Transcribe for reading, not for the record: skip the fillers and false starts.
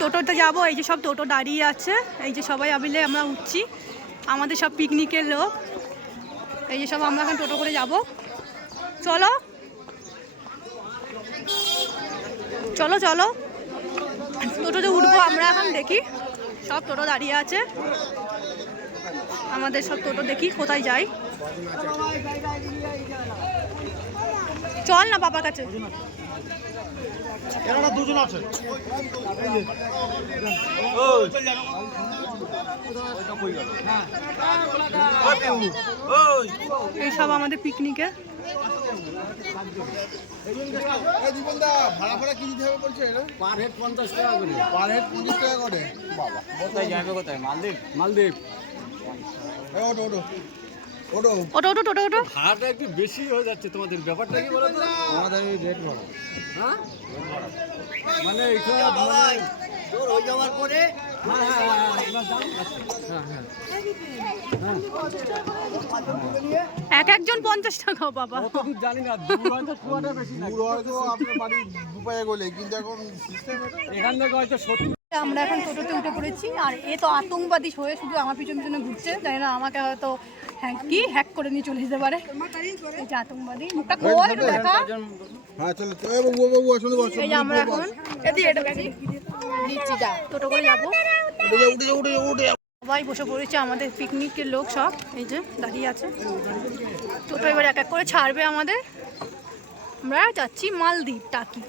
টোটোতে যাবো, এই যে সব টোটো দাঁড়িয়ে আছে, এই যে সবাই মিলে আমরা উঠছি, আমাদের সব পিকনিকের লোক, এই যে সব আমরা এখন টোটো করে যাব। চলো চলো চলো টোটোতে উঠবো আমরা এখন। দেখি সব টোটো দাঁড়িয়ে আছে, আমাদের সব টোটো দেখি কোথায় যাই। চল না বাবার কাছে। দুজন আছে। এই সব আমাদের পিকনিকে। ভাড়া ভাড়া কি দিতে হবে বলছে? পার হেড 50 টাকা করে। পার হেড 50 টাকা করে। বাবা কোথায় যাবে? কোথায়? মালদ্বীপ। মালদ্বীপ। ওটো ওটো ওটো ওটো ওটো টোটো ওটো। ভাড়াটা একটু বেশি হয়ে যাচ্ছে তোমাদের, ব্যাপারটা কি বলো তো? আমাদের রেট ভাড়া। হ্যাঁ মানে এখানে তোর হয়ে যাওয়ার পরে এক একজন 50 টাকা। বাবা জানি না, দূর হয়তো কুয়াটা বেশি, দূর হয়তো আপনার বাড়ি দুপায়ে গেলে, কিন্তু এখন সিস্টেম এখান থেকে হয়তো 70। আমরা এখন টোটোতে উঠে পড়েছি, আর এ তো আতঙ্কবাদী হয়ে শুধু আমার পিছনে পিছনে ঘুরছে, জানি না আমাকে হয়তো হ্যাক করে নিয়ে চলে যেতে পারে। এই যে আতঙ্কবাদী, মুখটা খোল একটু দেখা। হ্যাঁ চলো এই বাবু বাবু আসলে বসো। এই যে আমরা এখন দিচ্ছি, যা টোটো করে যাবো। উঠে উঠে উঠে সবাই বসে পড়েছে, আমাদের পিকনিকের লোক সব এই যে দাঁড়িয়ে আছে। টোটো এবার এক এক করে ছাড়বে আমাদের। আমরা যাচ্ছি মালদ্বীপ টাকি।